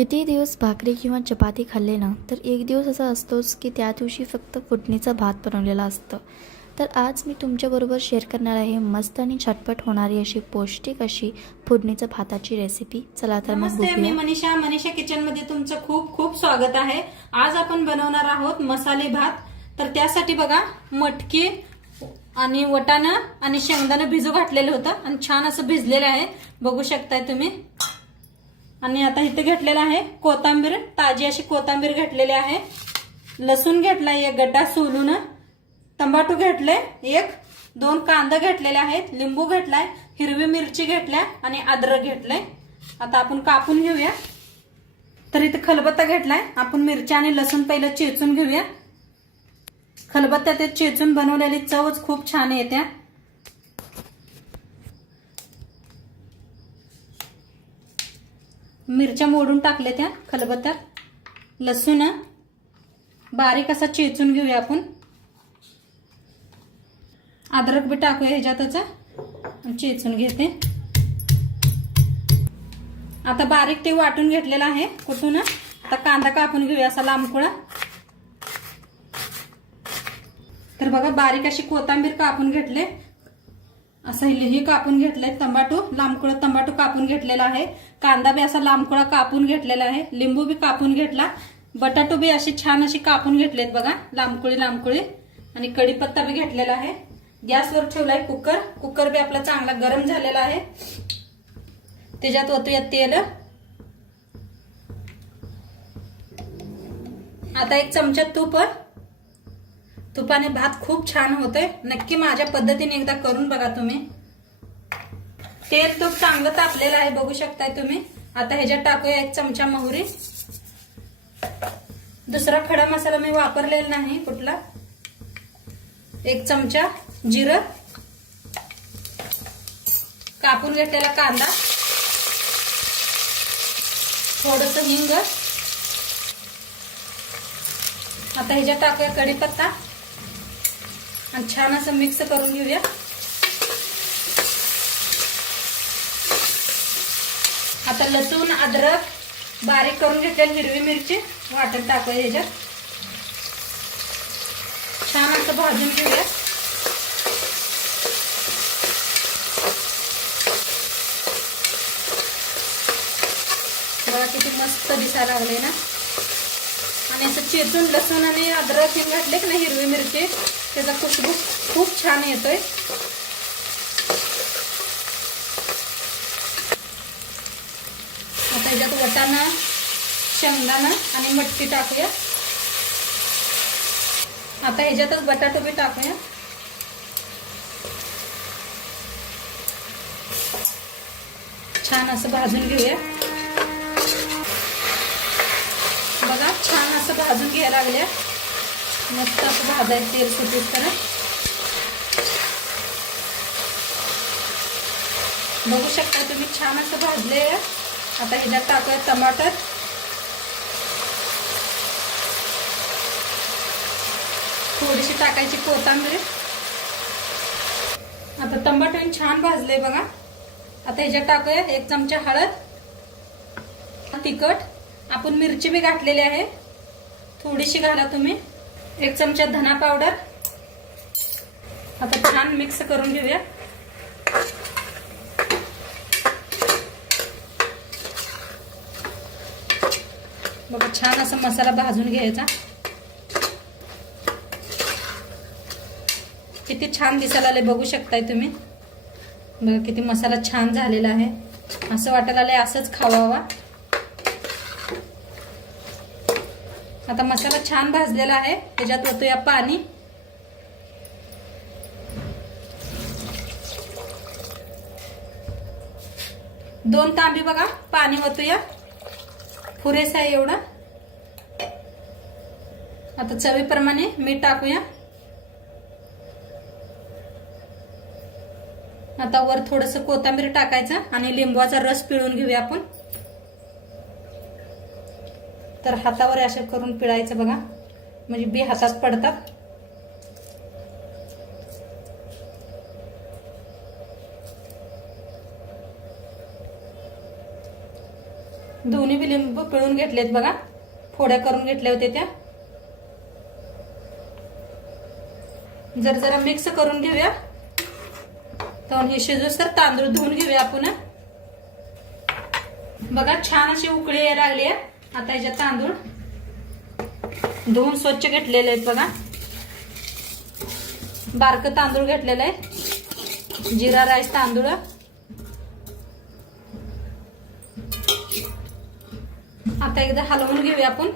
किती दिवस भाकरी किंवा चपाती खाल्ले ना तर एक दिवस असा असतोच की त्या दिवशी फक्त फोडणीचा भात बनवलेला असतं. तर आज मी तुमच्याबरोबर शेअर करणार आहे मस्त आणि झटपट होणारी अशी पौष्टिक अशी फोडणीच्या भाताची रेसिपी. चला तर मग नमस्ते, मी बघूया. मनीषा किचन मध्ये तुमचं खूप खूप स्वागत आहे. आज आपण बनवणार आहोत मसाले भात. तर त्यासाठी बघा, मटकी आणि वटाणा आणि शेंगदाणा भिजू घातलेलं होतं आणि छान असं भिजलेलं आहे, बघू शकताय तुम्ही. आणि आता इथे घेतलेला आहे कोथिंबीर, ताजी अशी कोथिंबीर घेतलेली आहे. लसूण घेतलाय एक गड्डा सोलून, टमाटो घेतले एक, 2 कांदा घेतलेले आहेत, लिंबू घेतलाय, हिरवी मिरची घेतल्या आणि अद्रक घेतलंय. आता आपण कापून घेऊया. तर इथे खलबत्ता घेतलाय, आपण मिरच्या आणि लसूण पहिलं चेचून घेऊया. खलबत्त्यात चेचून बनवलेली चवच खूप छान येते. मिरच्या मोडून टाकले त्या खलबत्त्यात. लसूण बारीक असा चेचून घेऊया आपण. अद्रक बी टाकूया ह्याच्यातच, चेचून घेते. आता बारीक ते वाटून घेतलेला आहे कुठून. आता कांदा कापून घेऊया असा लांबकुळा. तर बघा, बारीक अशी कोथिंबीर कापून घेतले, असं हे कापून घेतलंय. टमाटो लांबकुळा टमाटो कापून घेतलेला आहे. कांदा बी असा लांबकुळा कापून घेतलेला आहे. लिंबू बी कापून घेतला. बटाटो बी अशी छान अशी कापून घेतलेत बघा, लांबकुळी. आणि कढीपत्ता बी घेतलेला आहे. गॅसवर ठेवलाय कुकर बी आपला चांगला गरम झालेला आहे. त्याच्यात ओतूया तेल. आता 1 चमचा तूप. तुपाने भात खूप छान होतोय. नक्की माझ्या पद्धतीने एकदा करून बघा तुम्ही. तेल तूप चांगलं तापलेलं आहे, बघू शकताय तुम्ही. आता ह्याच्यात टाकूया 1 चमचा मोहरी. दुसरा खडा मसाला मी वापरलेला नाही कुठला. 1 चमचा जिरं, कापून घेतलेला कांदा, थोडंसं हिंग. आता ह्याच्यात टाकूया कढीपत्ता आणि छान असं मिक्स करून घेऊया. आता लसूण अद्रक बारीक करून घेतलेली हिरवी मिरची वाटण टाकूया ह्याच्यात. छान असं भाजून घेऊया. बघा किती मस्त दिसायला लागले ना. आणि असं चेचून लसूण आणि अद्रक हे घातले की नाही, हिरवी मिरची, त्याचा खुशबू खूप छान येतोय. आता ह्याच्यात वटाणा, शेंगदाणा आणि मटकी टाकूया. आता ह्याच्यातच बटाटो बी टाकूया. छान असं भाजून घेऊया. बघा, छान असं भाजून घ्यायला लागल्या. मस्त असं भाजायचं तेल सुटेपर्यंत. बघू शकता तुम्ही, छान असं भाजले. आता ह्याच्यात टाकूया टमाटर, थोडीशी टाकायची कोथिंबीर. आता टमाटर छान भाजले बघा. आता ह्याच्यात टाकूया 1 चमचा हळद, तिखट. आपण मिरची बी घातलेली आहे, थोडीशी घाला तुम्ही. 1 चमचा धना पावडर. आता छान मिक्स करून घेऊया. बघा, छान असा मसाला भाजून घ्यायचा. किती छान दिसायला आले, बघू शकताय तुम्ही. बघा किती मसाला छान झालेला आहे. असं वाटायला आले असंच खावावा. आता मसाला छान भाजलेला आहे, त्याच्यात ओतूया पाणी. दोन तांबी बघा पाणी ओतूया, पुरेसा आहे एवढं. आता चवीप्रमाणे मीठ टाकूया. आता वर थोडंसं कोथिंबीर टाकायचं आणि लिंबाचा रस पिळून घेऊया आपण. तर हातावर असे करून पिळायचं बघा, म्हणजे बी हातात पडतात. दोन्ही बी लिंबू पिळून घेतलेत बघा, फोड्या करून घेतल्या होत्या त्या. जरा मिक्स करून घेऊया. तर हे शिजूस तर तांदूळ धुवून घेऊया आपण. बघा छान अशी उकळी यायला लागली आहे. आता ह्याच्यात तांदूळ धुवून स्वच्छ घेतलेले आहेत बघा. बारकं तांदूळ घेतलेलं आहे, जिरा राईस तांदूळ. आता एकदा हलवून घेऊया आपण.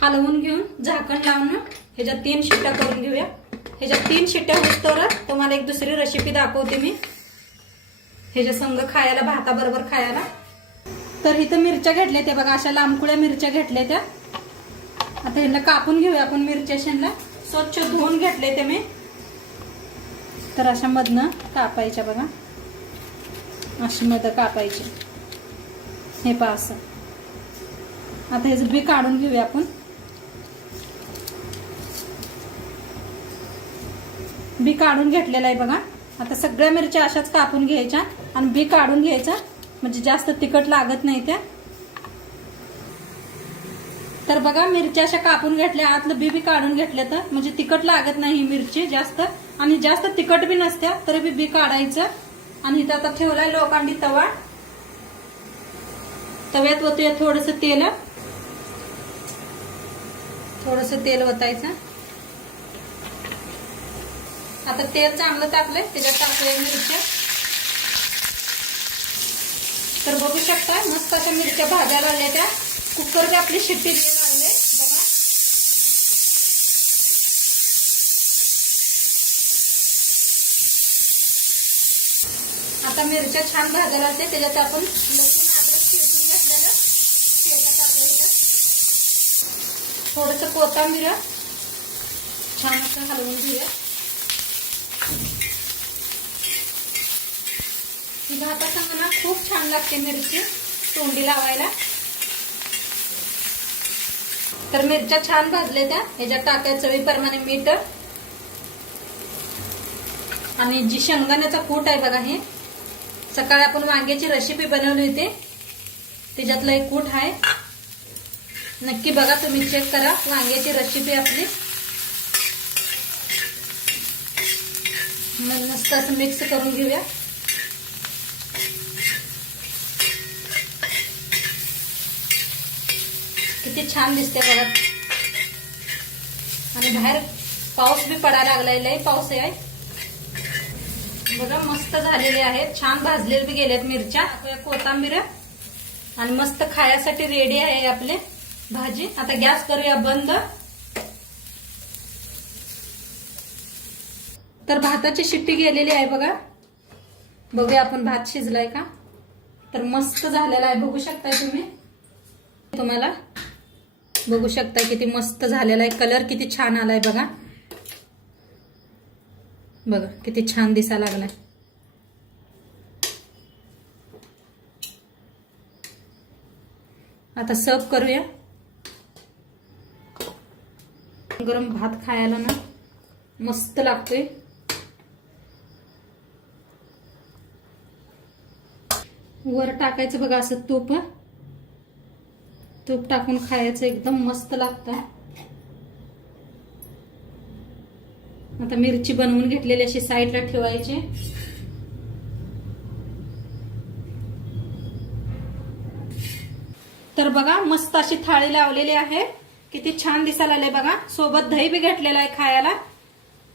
हलवून घेऊन झाकण लावून ह्याच्यात 3 शिट्ट्या करून घेऊया. ह्याच्यात 3 शिट्ट्या होतोवर तुम्हाला एक दुसरी रेसिपी दाखवते मी, ह्याच्या संग खायला, भाताबरोबर खायला. तर इथं मिरच्या घेतल्या त्या बघा, अशा लांबकुळ्या मिरच्या घेतल्या त्या. आता ह्यांना कापून घेऊया आपण. मिरच्या शेंडला स्वच्छ धुवून घेतले ते मी. तर अशा मधनं कापायच्या बघा, अशी मध कापायची. हे पहा असं. आता ह्याचं बी काढून घेऊया आपण. बी काढून घेतलेला आहे बघा. आता सगळ्या मिरच्या अशाच कापून घ्यायच्या आणि बी काढून घ्यायचा, म्हणजे जास्त तिखट लागत नाही त्या. तर बघा मिरच्या अशा कापून घेतल्या, आतलं बी काढून घेतलं तर म्हणजे तिखट लागत नाही ही मिरची जास्त, आणि जास्त तिखट बी नसत्या तरी बी काढायचं. आणि इथं आता ठेवलाय लोखंडी तवा. तव्यात ओतूया थोडस तेल, ओतायचं. आता तेल चांगलं तापलंय, त्याच्यात टाकूया मिरच्या. तर बघू शकता मस्त अशा मिरच्या भाजायला लागल्या त्या. कुकरची आपली शिट्टी द्यायला लागले बघा. आता मिरच्या छान भाजायला लागते, त्याच्यात आपण लसूण अद्रक चिरून घेतलेलं शेता टाकलेलं, थोडस कोथिंबीर छान असं हलवून घेऊया. ही भातासंग ना खूप छान लागते मिरची तोंडी लावायला. तर मिरच्या छान भाजले त्या. ह्याच्यात टाकायचं चवीप्रमाणे मीठ. आणि जी शेंगदाण्याचा कूट आहे बघा, हे सकाळी आपण वांग्याची रेसिपी बनवली होती, त्याच्यातलं एक कूट आहे. नक्की बघा, तुम्ही चेक करा वांग्याची रेसिपी आपली. मस्त असं मिक्स करून घेऊया. किती छान दिसते बघा. आणि बाहेर पाऊस बी पडायला लागलाय, पाऊस आहे बघा. मस्त झालेले आहेत, छान भाजलेले बी गेलेत मिरच्या. कोथिंबीर आणि मस्त खाण्यासाठी रेडी आहे आपले भाजी. आता गॅस करूया बंद. तर भाताची शिट्टी गेलेली आहे बघा. बघूया आपण भात शिजलाय का. तर मस्त झालेला आहे, बघू शकताय तुम्ही. तुम्हाला बघू शकता किती मस्त झालेला आहे. कलर किती छान आलाय बघा. बघा किती छान दिसायला लागलाय. आता सर्व करूया. गरम भात खायला ना मस्त लागतोय. वर टाकायचं बघा असं तूप टाकून खायचं, एकदम मस्त लागतं. आता मिरची बनवून घेतलेली अशी साईडला ठेवायची. तर बघा मस्त अशी थाळी लावलेली आहे, किती छान दिसायला आले बघा. सोबत दही बी घेतलेला आहे खायला,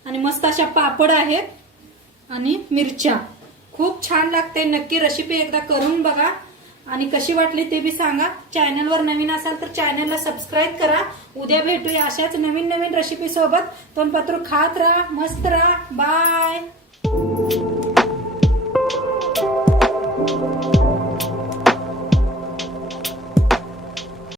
आणि मस्त अशा पापड आहेत आणि मिरच्या. खूप छान लागते. नक्की रेसिपी एकदा करून बघा आणि कशी वाटली ते बी सांगा. चॅनलवर नवीन असाल तर चॅनलला सबस्क्राईब करा. उद्या भेटूया अशाच नवीन रेसिपी सोबत. तोंडपात्र खात राहा, मस्त राहा. बाय.